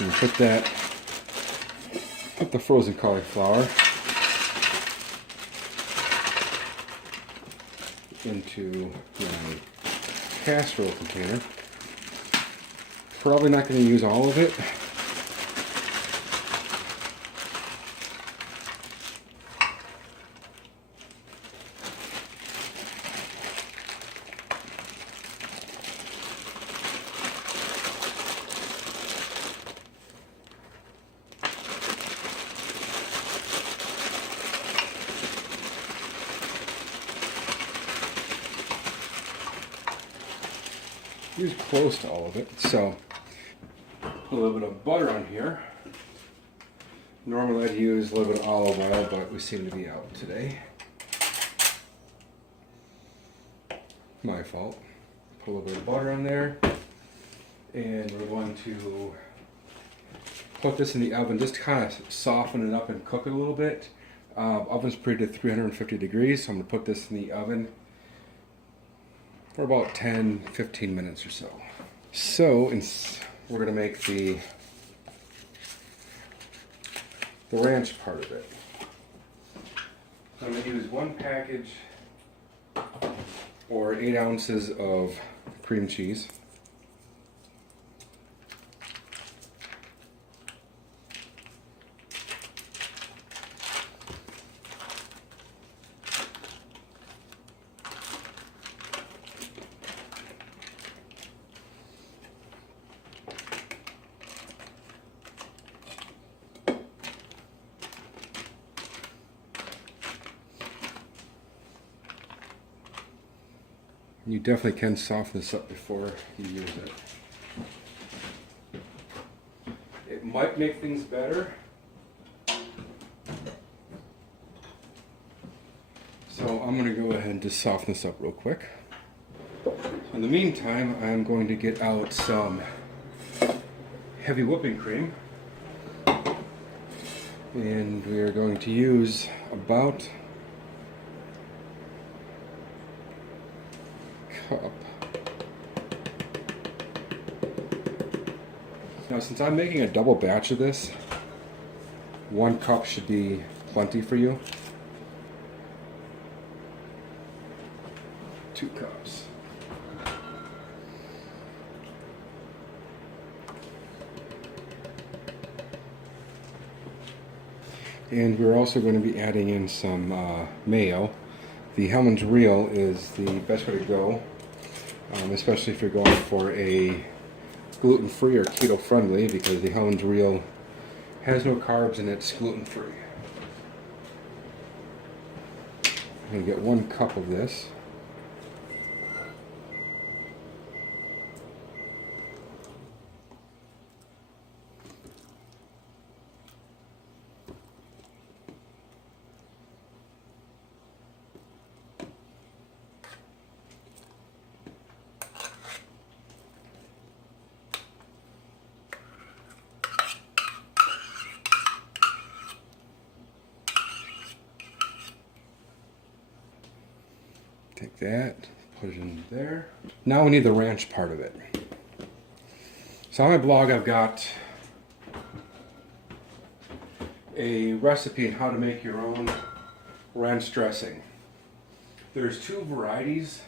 And put the frozen cauliflower into my casserole container. Probably not going to use all of it. Use close to all of it. So a little bit of butter on here. Normally I'd use a little bit of olive oil, but we seem to be out today. My fault. Put a little bit of butter on there. And we're going to put this in the oven just to kind of soften it up and cook it a little bit. Oven's preheated to 350 degrees, so I'm going to put this in the oven for about 10-15 minutes or so. So we're going to make the ranch part of it. So I'm going to use 1 package or 8 ounces of cream cheese. You definitely can soften this up before you use it. It might make things better. So I'm going to go ahead and just soften this up real quick. In the meantime, I'm going to get out some heavy whipping cream. And we are going to use about cup. Now, since I'm making a double batch of this, 1 cup should be plenty for you. 2 cups. And we're also going to be adding in some mayo. The Hellmann's Real is the best way to go, especially if you're going for a gluten-free or keto-friendly, because the Hellmann's Real has no carbs and it's gluten-free. I'm going to get 1 cup of this. Take that, put it in there. Now we need the ranch part of it. So on my blog I've got a recipe on how to make your own ranch dressing. There's 2 varieties.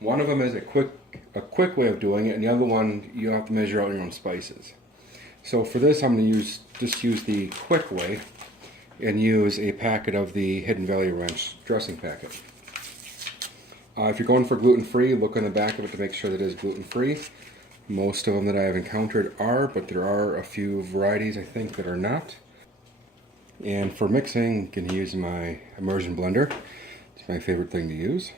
One of them is a quick way of doing it, and the other one you have to measure out your own spices. So for this I'm going to just use the quick way and use a packet of the Hidden Valley Ranch dressing packet. If you're going for gluten-free, look on the back of it to make sure that it is gluten-free. Most of them that I have encountered are, but there are a few varieties I think that are not. And for mixing, you can use my immersion blender. It's my favorite thing to use.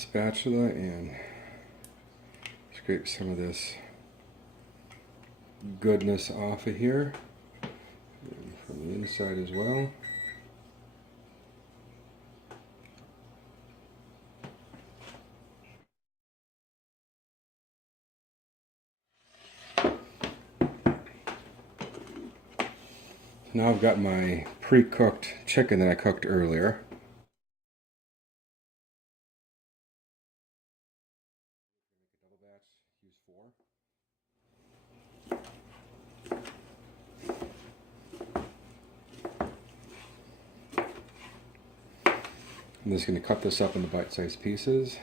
spatula and scrape some of this goodness off of here, and from the inside as well. Now I've got my pre-cooked chicken that I cooked earlier. I'm just going to cut this up into bite-sized pieces.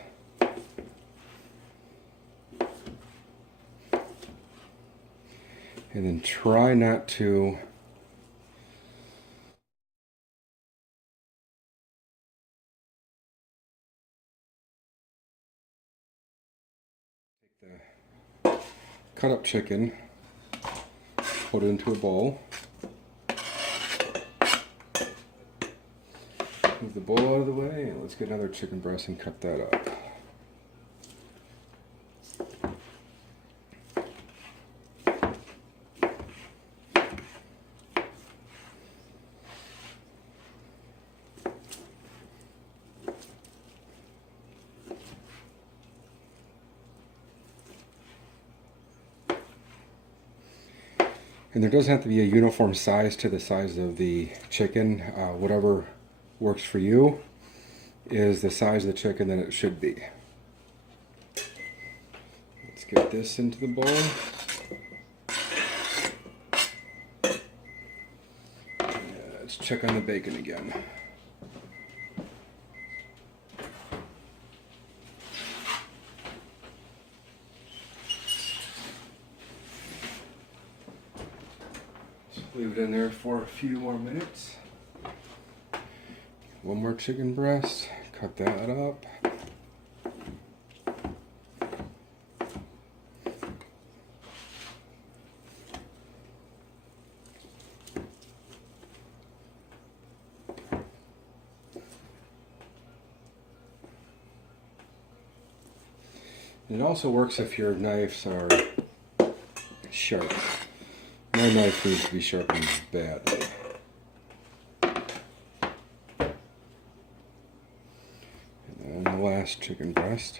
And then try not to take the cut up chicken, put it into a bowl. Move the bowl out of the way, and let's get another chicken breast and cut that up. And there doesn't have to be a uniform size to the size of the chicken. Whatever works for you is the size of the chicken that it should be. Let's get this into the bowl. Let's check on the bacon again. Leave it in there for a few more minutes. One more chicken breast, cut that up. It also works if your knives are sharp. My knife needs to be sharpened badly. And then the last chicken breast.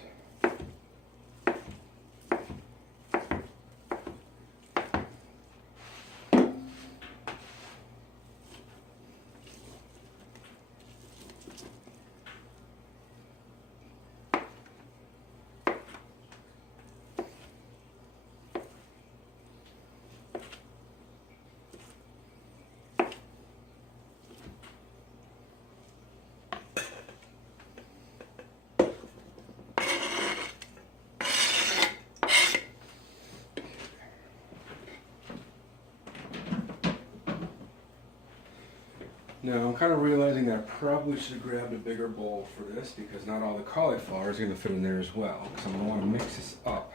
Now I'm kind of realizing that I probably should have grabbed a bigger bowl for this because not all the cauliflower is going to fit in there as well. Because I'm going to want to mix this up.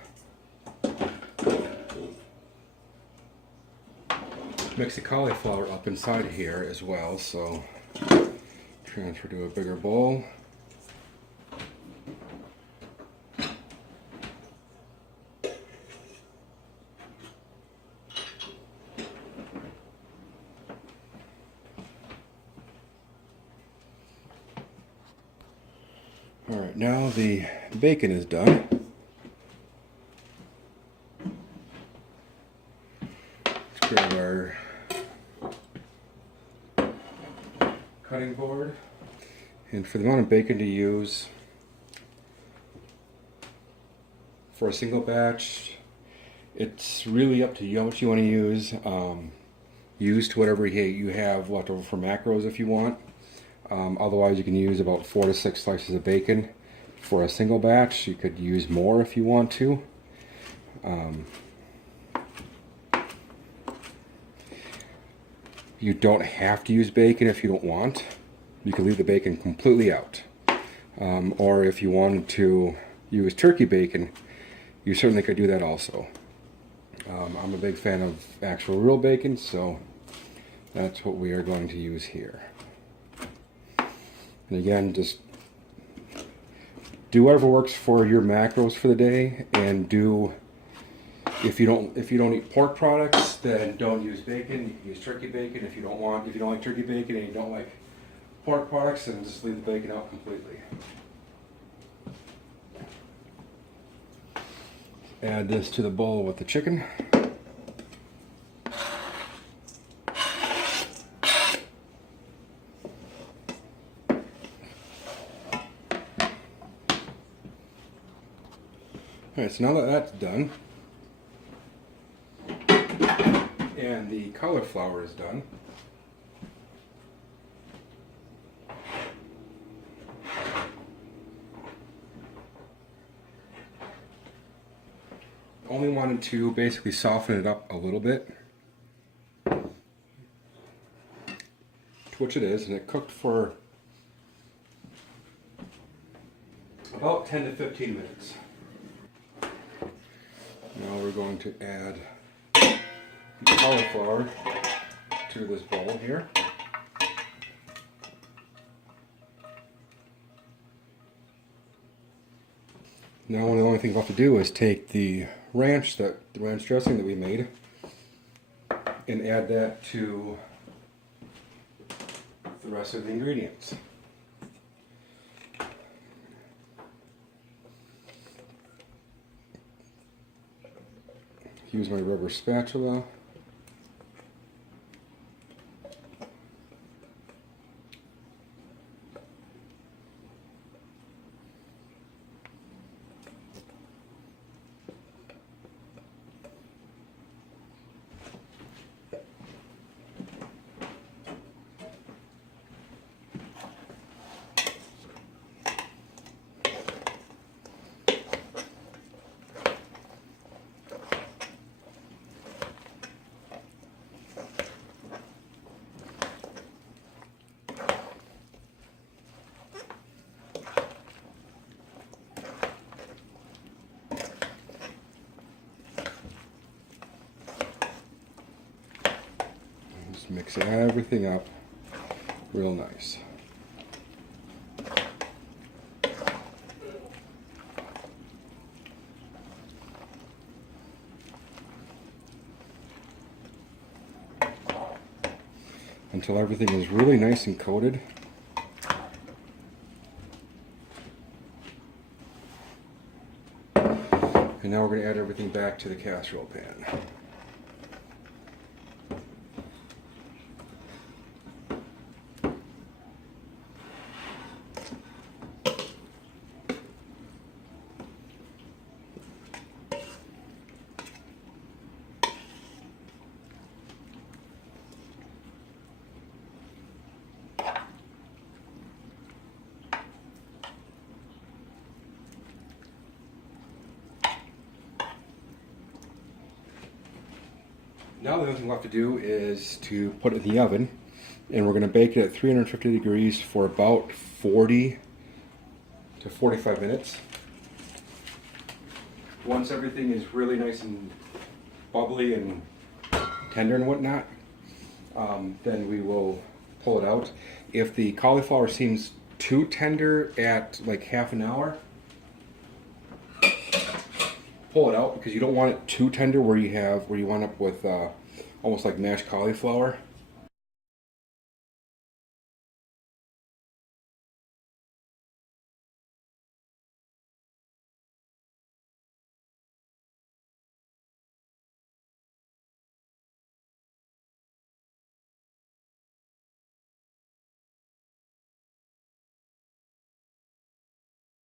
Mix the cauliflower up inside here as well, so transfer to a bigger bowl. Alright, now the bacon is done. Let's grab our cutting board. And for the amount of bacon to use for a single batch, it's really up to you how much you want to use. Use to whatever you have left over for macros if you want. Otherwise, you can use about 4 to 6 slices of bacon for a single batch. You could use more if you want to. You don't have to use bacon if you don't want. You can leave the bacon completely out. Or if you wanted to use turkey bacon, you certainly could do that also. I'm a big fan of actual real bacon, so that's what we are going to use here. And again, just do whatever works for your macros for the day, and do, if you don't eat pork products, then don't use bacon. You can use turkey bacon. If you don't like turkey bacon and you don't like pork products, then just leave the bacon out completely. Add this to the bowl with the chicken. Alright, so now that that's done, and the cauliflower is done, only wanted to basically soften it up a little bit, which it is, and it cooked for about 10 to 15 minutes. Now we're going to add the cauliflower to this bowl here. Now the only thing left to do is take the ranch dressing that we made and add that to the rest of the ingredients. Use my rubber spatula. Just mix everything up real nice. Until everything is really nice and coated. And now we're going to add everything back to the casserole pan. Now the only thing left to do is to put it in the oven, and we're going to bake it at 350 degrees for about 40 to 45 minutes. Once everything is really nice and bubbly and tender and whatnot, then we will pull it out. If the cauliflower seems too tender at like half an hour, pull it out, because you don't want it too tender where you wind up with almost like mashed cauliflower.